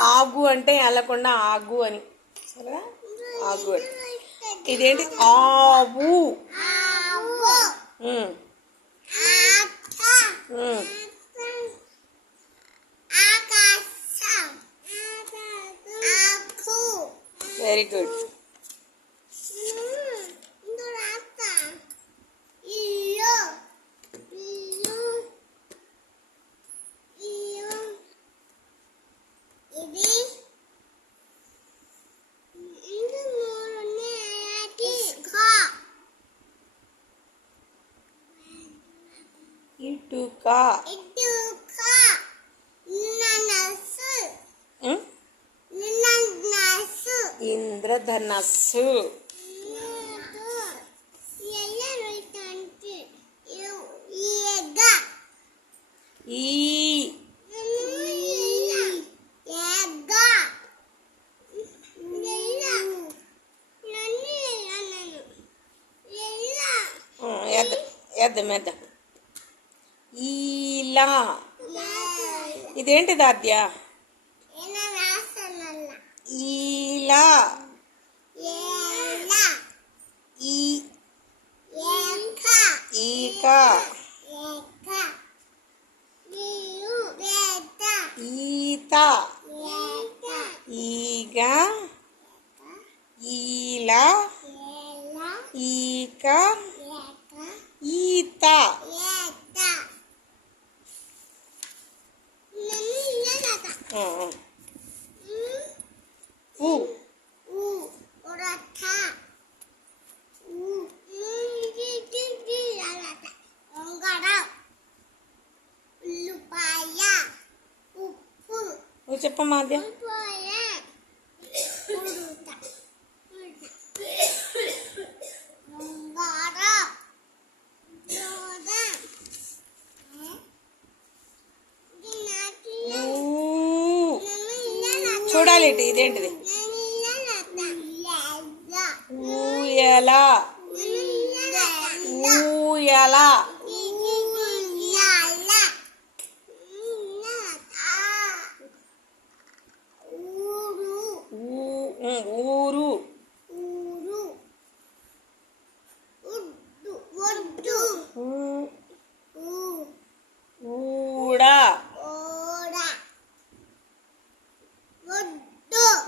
ఆగు అంటే వెళ్ళకుండా ఆగు అని, సరే? ఆగు అని. ఇదేంటి? ఆవు. Very good. ఇటుక. ఇంద్రధనస్సు. వేద్దాం. ఈలా. ఇదేంటి దాద్య? ఈలా. ఈక. ఈత. ఈగ. ఈలా. ఈక. ఈత. నువ్వు చెప్పమ్మా అది. చూడాలి. ఇదేంటిది? ఊయల. ఊయల. ఊరు. ఊడ.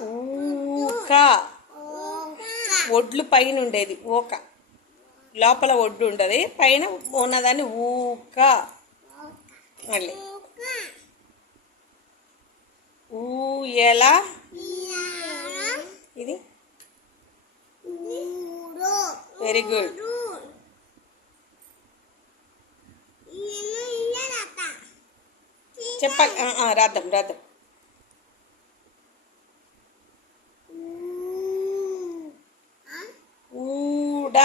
ఊక. ఒడ్లు పైన ఉండేది ఊక, లోపల ఒడ్డు ఉండదు, పైన ఉన్నదాన్ని ఊక. మళ్ళీ ఊయల. ఇది వెరీ గుడ్. చెప్పాలి. రాద్దాం. ఊడ.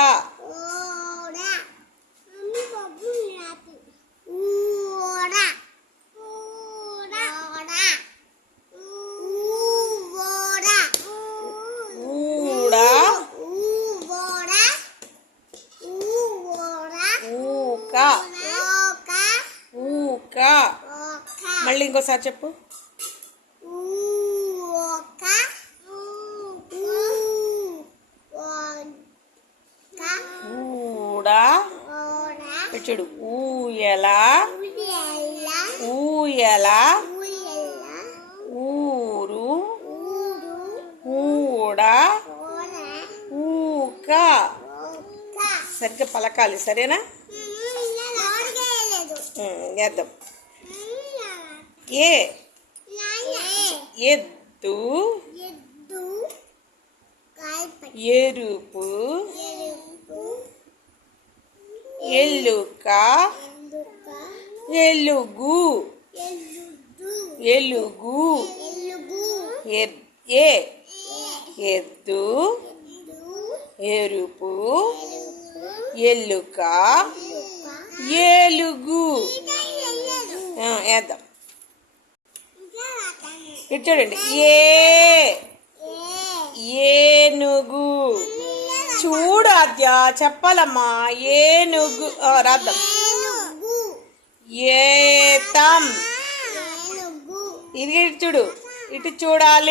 ఊక. మళ్ళీ ఇంకోసారి చెప్పు. ఊడ. చూడు. ఊయల. ఊయల. ఊరు. ఊడ. ఊక. సరిగ్గా పలకాలి, సరేనా? వేద్దాం. ఎద్దు. ఎరుపు. ఎలుక. ఎలుగు. ఎలుగు. ఎద్దు. ఎరుపు. ఎలుక. ఏలుగు. వేద్దాం. ఇటు చూడండి. ఏనుగు. చూడు ఆద్య, చెప్పాలమ్మా. ఏనుగు రాద్దాం. ఏతం. ఇది ఇటు చూడు, ఇటు చూడాలి.